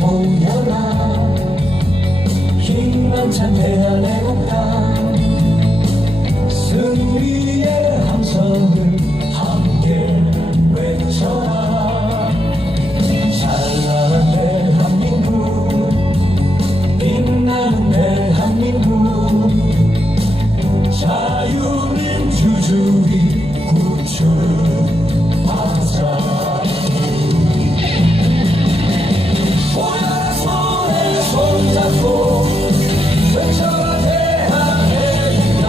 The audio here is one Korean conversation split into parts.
모여라 힘만찬 대한애국당 승리의 함성을 함께 외쳐라 찬란한 대한민국 빛나는 대한민국 자유민주주의 구출하자 모여라 손에 손잡고 외쳐라 대한애국당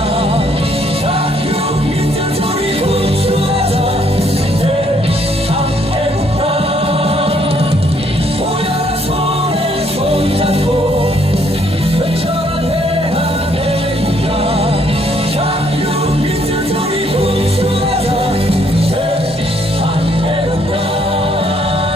자유민주주의 구출하자 대한애국당 모여라 손에 손잡고 외쳐라 대한애국당 자유민주주의 구출하자 대한애국당 손에 손을 잡고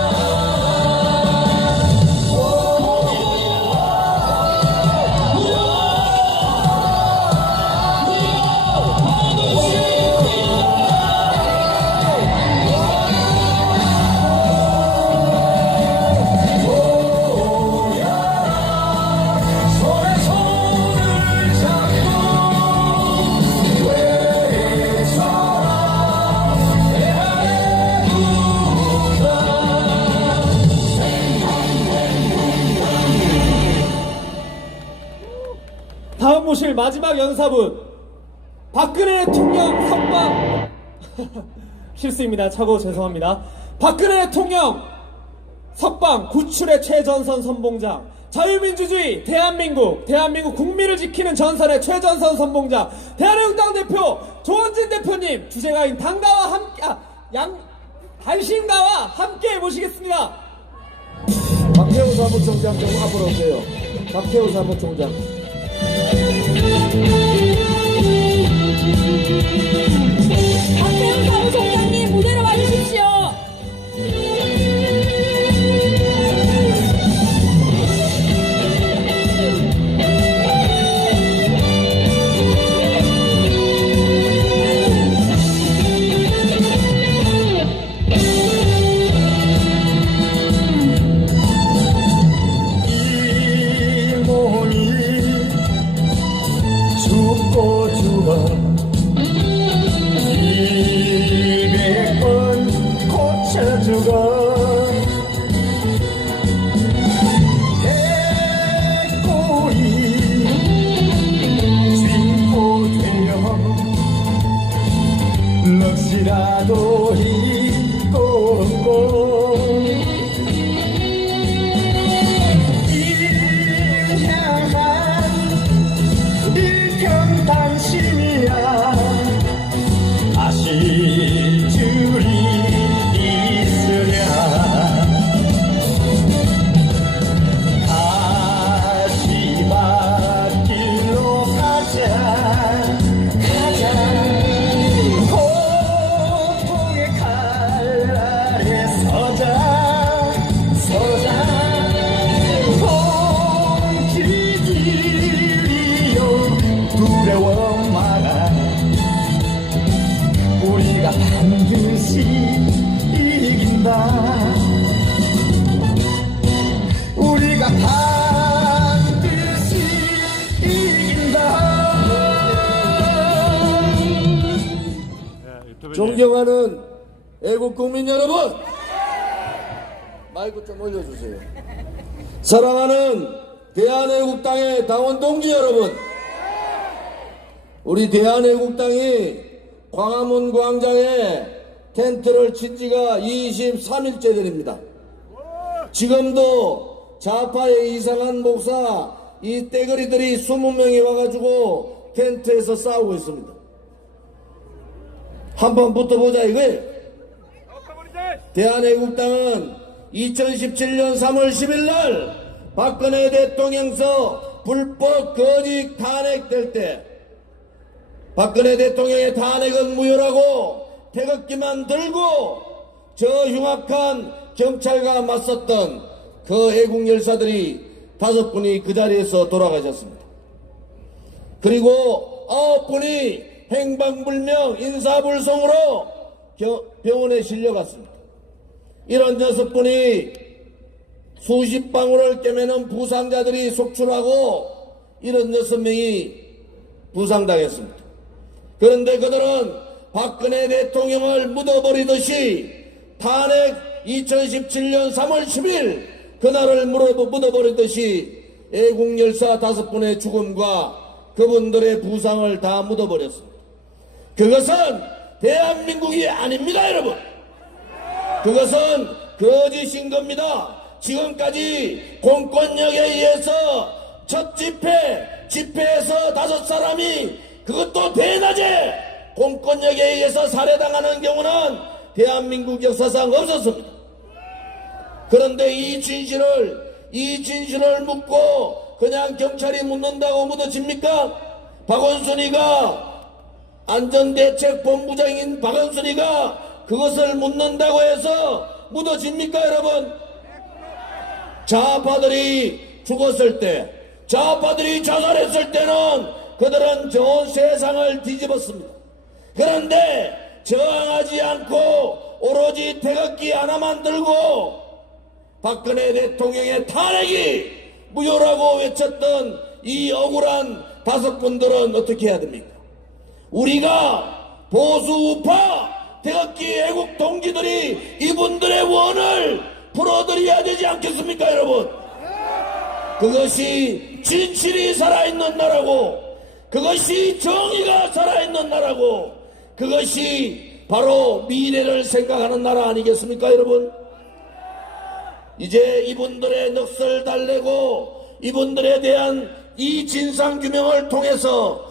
외쳐라 대한애국당 다음 모실 마지막 연사분 박근혜 대통령 선방 실수입니다. 착오 죄송합니다. 박근혜 대통령 석방 구출의 최전선 선봉장 자유민주주의 대한민국 국민을 지키는 전선의 최전선 선봉장 대한애국당 대표 조원진 대표님 주제가인 당가와 함께 단신가와 함께 모시겠습니다. 박태우 사무총장 좀 앞으로 오세요. 박태우 사무총장. 박태우 사무총장님 무대로 와주십시오. 이 몸이 죽고 죽어 200번 고쳐 죽어 대꼬리 쥐포되려 넋이라도 잊고 향한 일평단심이야 다시 줄이 있으랴 가시밭길로 가자 고통의 칼날에 서자 봉지들이여 두려워 마라 우리가 반드시 이긴다 우리가 반드시 이긴다 존경하는 애국 국민 여러분, 마이크 좀 올려주세요. 사랑하는 대한애국당의 당원 동지 여러분, 우리 대한애국당이 광화문 광장에 텐트를 친 지가 23일째 됩니다. 지금도 좌파의 이상한 목사 이 떼거리들이 20명이 와가지고 텐트에서 싸우고 있습니다. 한번 붙어보자 이거예요. 대한애국당은 2017년 3월 10일 날 박근혜 대통령서 불법 거짓 탄핵될 때 박근혜 대통령의 탄핵은 무효라고 태극기만 들고 저 흉악한 경찰과 맞섰던 그 애국 열사들이 5분이 그 자리에서 돌아가셨습니다. 그리고 9분이 행방불명 인사불성으로 병원에 실려갔습니다. 이런 6분이 수십 방울을 꿰매는 부상자들이 속출하고 76명이 부상당했습니다. 그런데 그들은 박근혜 대통령을 묻어버리듯이 탄핵 2017년 3월 10일 그날을 묻어버리듯이 애국 열사 5분의 죽음과 그분들의 부상을 다 묻어버렸습니다. 그것은 대한민국이 아닙니다, 여러분. 그것은 거짓인 겁니다. 지금까지 공권력에 의해서 첫 집회에서 5사람이 그것도 대낮에 공권력에 의해서 살해당하는 경우는 대한민국 역사상 없었습니다. 그런데 이 진실을 묻고 그냥 경찰이 묻는다고 묻어집니까? 박원순이가 안전대책본부장인 박원순이가 그것을 묻는다고 해서 묻어집니까, 여러분? 좌파들이 죽었을 때, 좌파들이 자살했을 때는 그들은 전 세상을 뒤집었습니다. 그런데 저항하지 않고 오로지 태극기 하나만 들고 박근혜 대통령의 탄핵이 무효라고 외쳤던 이 억울한 5분들은 어떻게 해야 됩니까? 우리가 보수 우파 태극기 애국 동지들이 이분들의 원을 풀어드려야 되지 않겠습니까, 여러분? 그것이 진실이 살아있는 나라고, 그것이 정의가 살아있는 나라고, 그것이 바로 미래를 생각하는 나라 아니겠습니까, 여러분? 이제 이분들의 넋을 달래고 이분들에 대한 이 진상규명을 통해서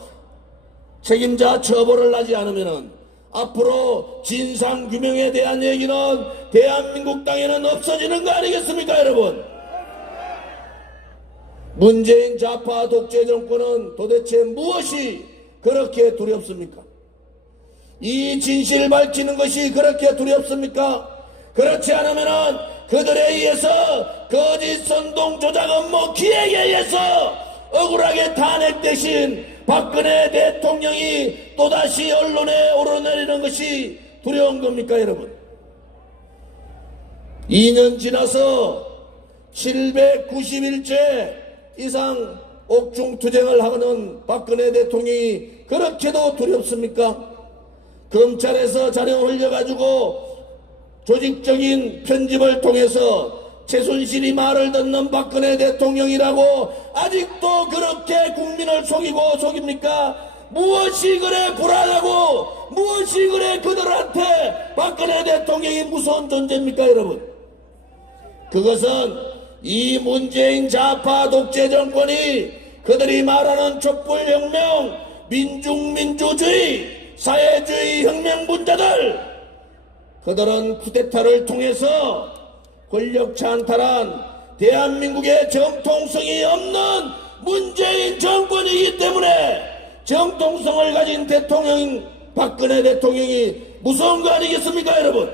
책임자 처벌을 하지 않으면 앞으로 진상규명에 대한 얘기는 대한민국 땅에는 없어지는 거 아니겠습니까, 여러분? 문재인 좌파 독재 정권은 도대체 무엇이 그렇게 두렵습니까? 이 진실을 밝히는 것이 그렇게 두렵습니까? 그렇지 않으면은 그들에 의해서 거짓 선동 조작 업무 기획에 의해서 억울하게 탄핵 대신 박근혜 대통령이 또다시 언론에 오르내리는 것이 두려운 겁니까, 여러분? 2년 지나서 790일째 이상 옥중투쟁을 하는 박근혜 대통령이 그렇게도 두렵습니까? 검찰에서 자료 흘려가지고 조직적인 편집을 통해서 최순실이 말을 듣는 박근혜 대통령이라고 아직도 그렇게 국민을 속입니까? 무엇이 그래 불안하고 무엇이 그래 그들한테 박근혜 대통령이 무서운 존재입니까, 여러분? 그것은 이 문재인 좌파 독재 정권이 그들이 말하는 촛불혁명, 민중민주주의, 사회주의 혁명분자들, 그들은 쿠데타를 통해서 권력 찬탈한 대한민국의 정통성이 없는 문재인 정권이기 때문에 정통성을 가진 대통령 박근혜 대통령이 무서운 거 아니겠습니까, 여러분?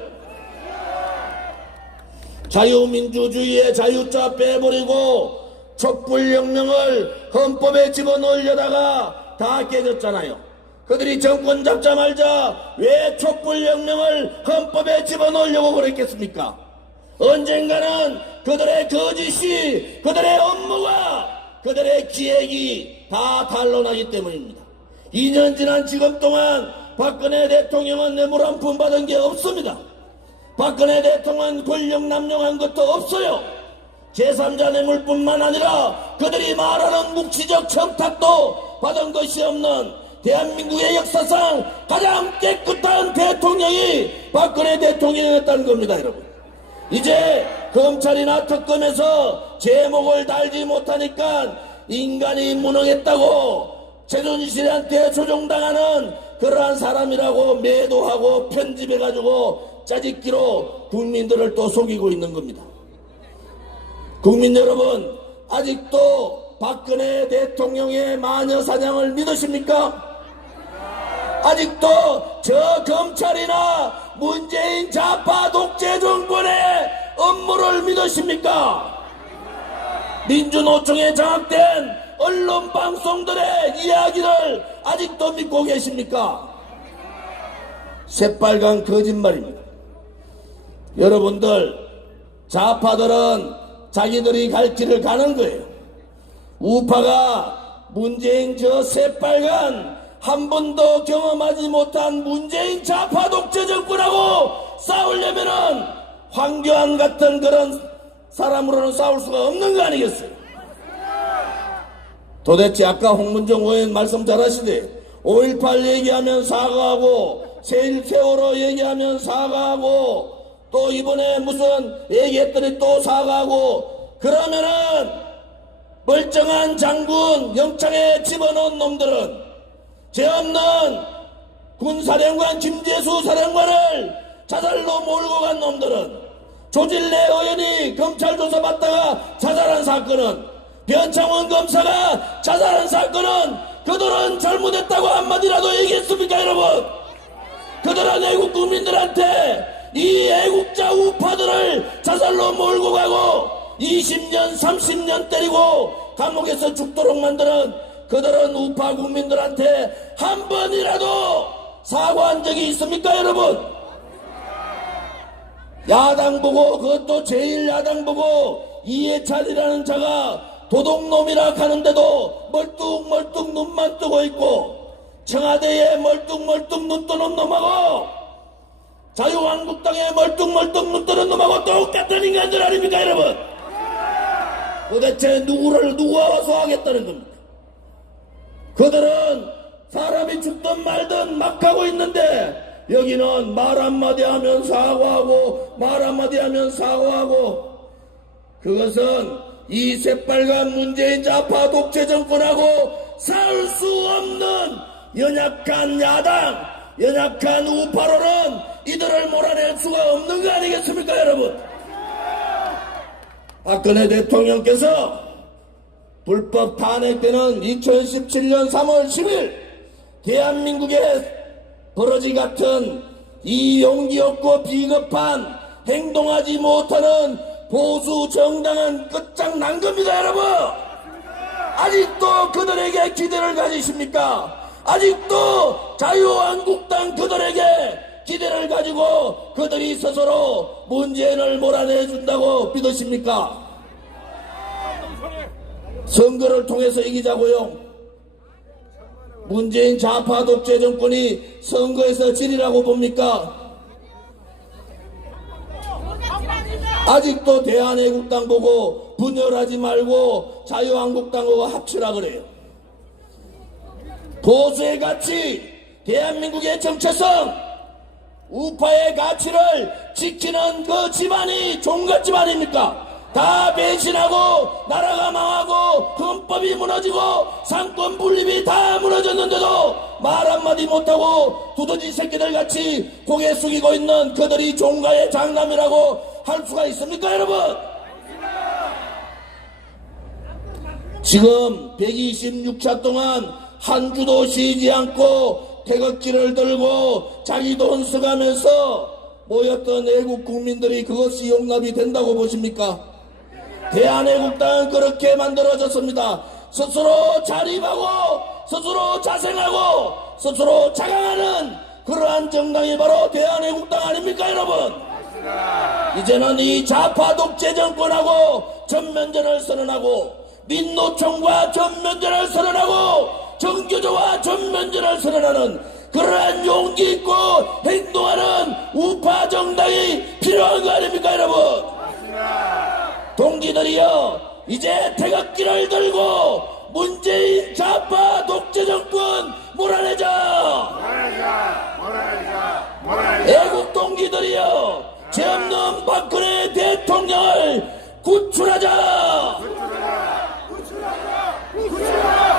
자유민주주의의 자유자 빼버리고 촛불혁명을 헌법에 집어넣으려다가 다 깨졌잖아요. 그들이 정권 잡자마자 왜 촛불혁명을 헌법에 집어넣으려고 그랬겠습니까? 언젠가는 그들의 거짓이, 그들의 업무가, 그들의 기획이 다 탄로나기 때문입니다. 2년 지난 지금 동안 박근혜 대통령은 뇌물 한 푼 받은 게 없습니다. 박근혜 대통령은 권력 남용한 것도 없어요. 제3자 뇌물뿐만 아니라 그들이 말하는 묵시적 청탁도 받은 것이 없는 대한민국의 역사상 가장 깨끗한 대통령이 박근혜 대통령이었다는 겁니다, 여러분. 이제 검찰이나 특검에서 제목을 달지 못하니까 인간이 무능했다고 최순실한테 조종당하는 그러한 사람이라고 매도하고 편집해가지고 짜집기로 국민들을 또 속이고 있는 겁니다. 국민 여러분, 아직도 박근혜 대통령의 마녀사냥을 믿으십니까? 아직도 저 검찰이나 문재인 좌파 독재 정권의 업무를 믿으십니까? 민주노총에 장악된 언론 방송들의 이야기를 아직도 믿고 계십니까? 새빨간 거짓말입니다. 여러분들, 좌파들은 자기들이 갈 길을 가는 거예요. 우파가 문재인 저 새빨간 한 번도 경험하지 못한 문재인 좌파 독재 정권하고 싸우려면은 황교안 같은 그런 사람으로는 싸울 수가 없는 거 아니겠어요? 도대체 아까 홍문정 의원 말씀 잘하시대. 5.18 얘기하면 사과하고 세월호 얘기하면 사과하고 또 이번에 무슨 얘기했더니 또 사과하고 그러면은 멀쩡한 장군 영창에 집어넣은 놈들은 죄 없는 군사령관 김재수 사령관을 자살로 몰고 간 놈들은 조질래 의원이 검찰 조사받다가 자살한 사건은 변창원 검사가 자살한 사건은 그들은 잘못했다고 한마디라도 얘기했습니까 여러분? 그들은 애국 국민들한테 이 애국자 우파들을 자살로 몰고 가고 20년 30년 때리고 감옥에서 죽도록 만드는 그들은 우파 국민들한테 한 번이라도 사과한 적이 있습니까 여러분? 야당 보고 그것도 제1야당 보고 이해찬이라는 자가 도둑놈이라 하는데도 멀뚱멀뚱 눈만 뜨고 있고 청와대에 멀뚱멀뚱 눈 뜨는 놈하고 자유한국당에 멀뚱멀뚱 눈 뜨는 놈하고 똑같은 인간들 아닙니까 여러분? 도대체 누가 와서 하겠다는 겁니까? 그들은 사람이 죽든 말든 막 하고 있는데 여기는 말 한마디 하면 사과하고 말 한마디 하면 사과하고 그것은 이 새빨간 문재인 좌파 독재 정권하고 싸울 수 없는 연약한 야당 연약한 우파로는 이들을 몰아낼 수가 없는 거 아니겠습니까 여러분? 박근혜 대통령께서 불법 탄핵 때는 2017년 3월 10일 대한민국의 버러지 같은 이 용기 없고 비겁한 행동하지 못하는 보수 정당은 끝장난 겁니다 여러분. 아직도 그들에게 기대를 가지십니까? 아직도 자유한국당 그들에게 기대를 가지고 그들이 스스로 문재인을 몰아내준다고 믿으십니까? 선거를 통해서 이기자고요. 문재인 좌파 독재 정권이 선거에서 지리라고 봅니까? 아직도 대한애국당 보고 분열하지 말고 자유한국당하고 합치라 그래요. 보수의 가치, 대한민국의 정체성, 우파의 가치를 지키는 그 집안이 종갓 집안입니까? 다 배신하고 나라가 망하고 헌법이 무너지고 상권 분립이 다 무너졌는데도 말 한마디 못하고 두더지 새끼들 같이 고개 숙이고 있는 그들이 종가의 장남이라고 할 수가 있습니까 여러분? 지금 126차 동안 한 주도 쉬지 않고 태극기를 들고 자기 돈 써가면서 모였던 애국 국민들이 그것이 용납이 된다고 보십니까? 대한애국당은 그렇게 만들어졌습니다. 스스로 자립하고 스스로 자생하고 스스로 자강하는 그러한 정당이 바로 대한애국당 아닙니까 여러분? 이제는 이 좌파 독재 정권하고 전면전을 선언하고 민노총과 전면전을 선언하고 정교조와 전면전을 선언하는 그러한 용기 있고 행동하는 우파 정당이 필요한 거 아닙니까 여러분? 동지들이여 이제 태극기를 들고 문재인 좌파 독재 정권 몰아내자. 애국 동지들이여 죄 없는 박근혜 대통령을 구출하자.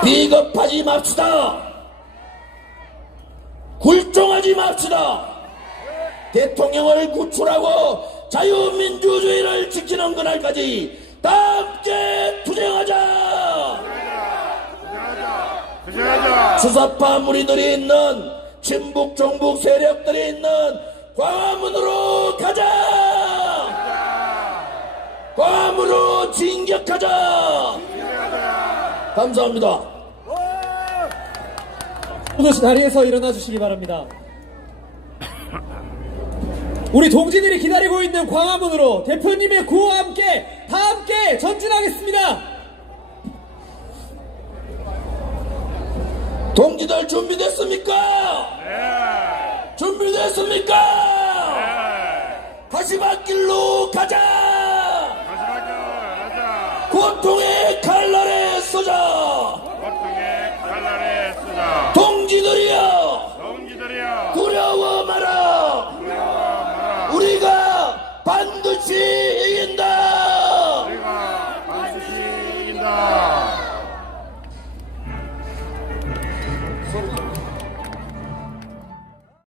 비겁하지 맙시다. 굴종하지 맙시다. 대통령을 구출하고 자유민주주의를 지키는 그날까지 다 함께 투쟁하자. 수사파 무리들이 있는 친북 종북 세력들이 있는 광화문으로 가자. 광화문으로 진격하자. 감사합니다. 모두 자리에서 일어나 주시기 바랍니다. 우리 동지들이 기다리고 있는 광화문으로 대표님의 구호와 함께 다 함께 동지들 준비됐습니까? 네. 준비됐습니까? 네. 가시밭길로 가자! 가자. 고통의